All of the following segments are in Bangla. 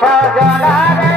সজনারে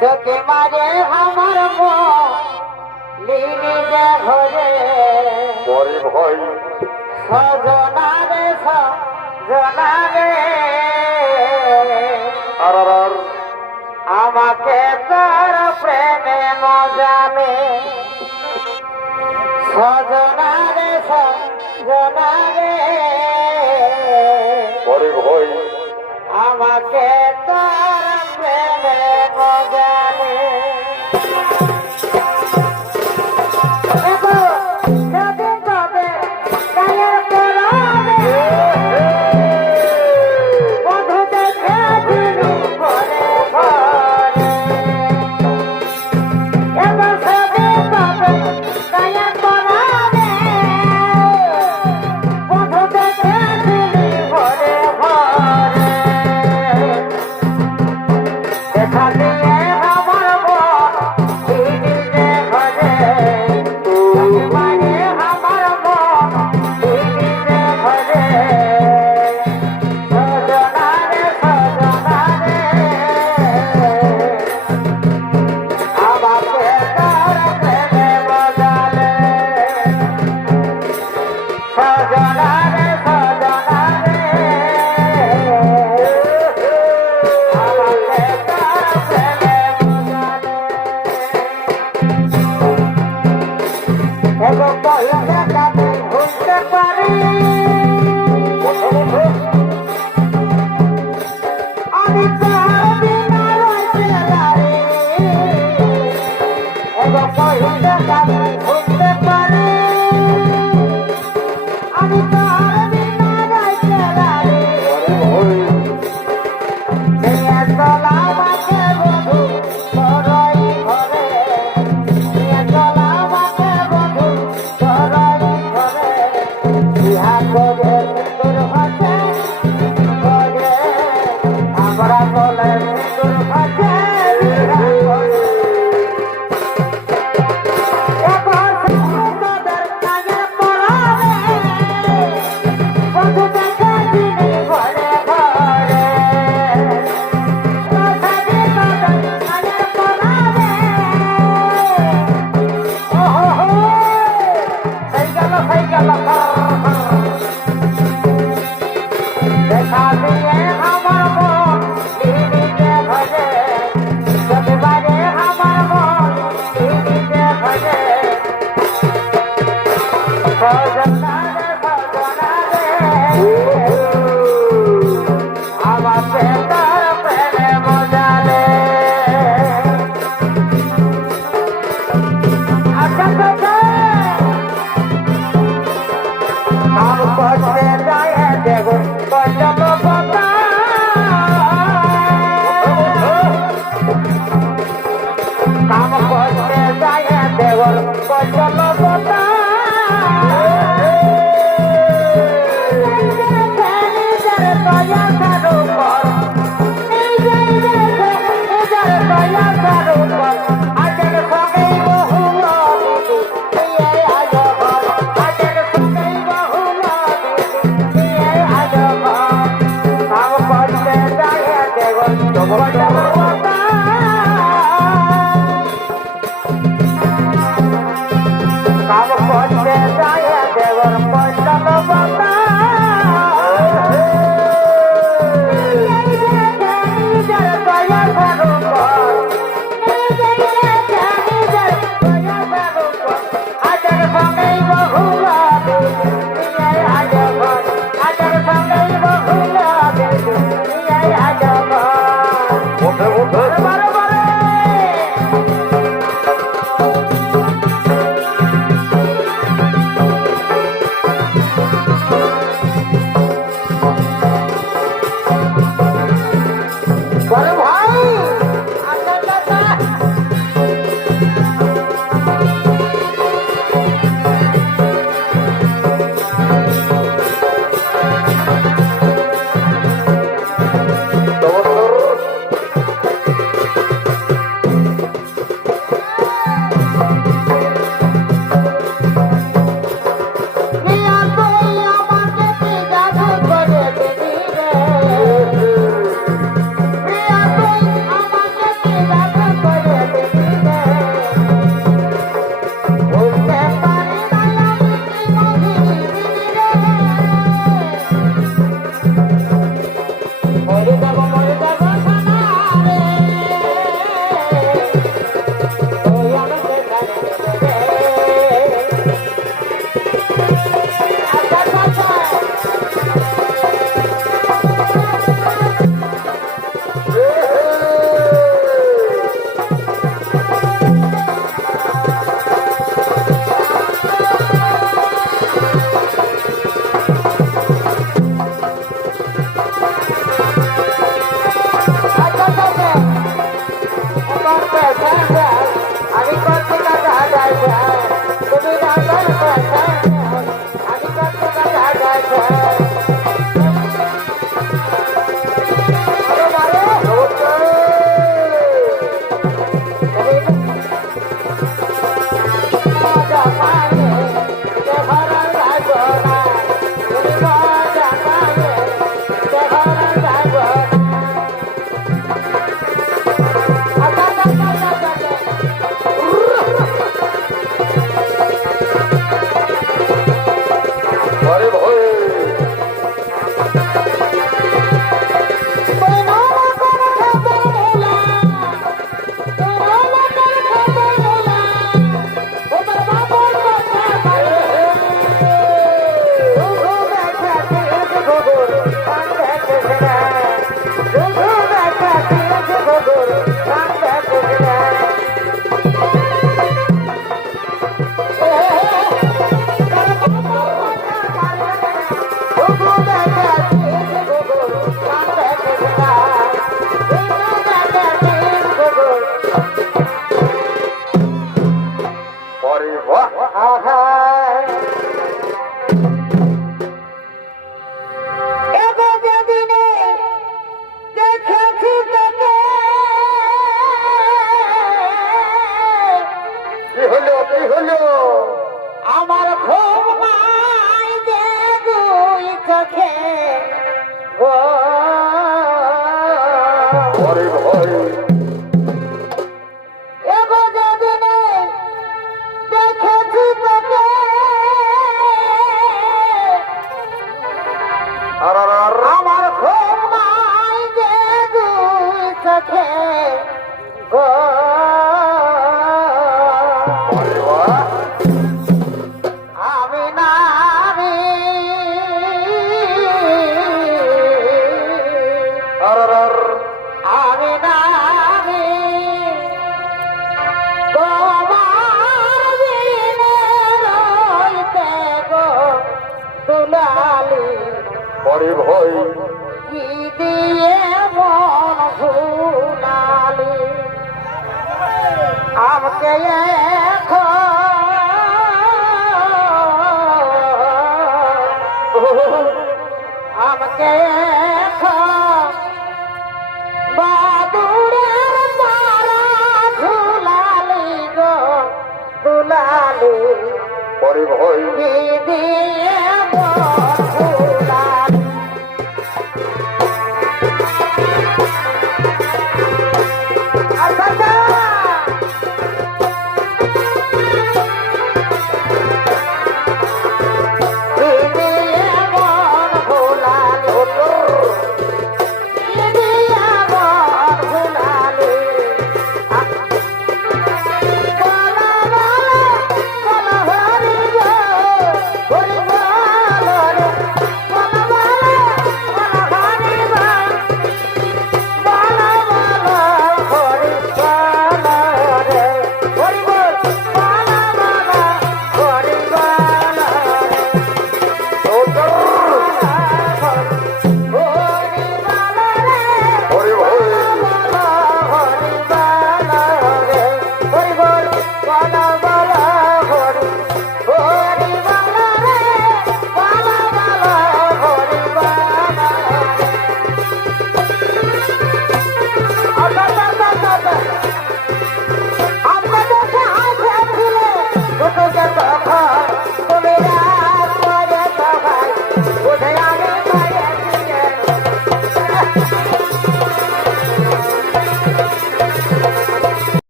তোকে মারে আমার মিলি যে ঘরে মরে ভয়। সজনা রে সজনা রে আর আর। আমাকে তার প্রেমে মজানে সজনা রে সজনা রে মরে ভয়। আমাকে তার love God, भजन भजन रे আর পরে ভয় আমাকে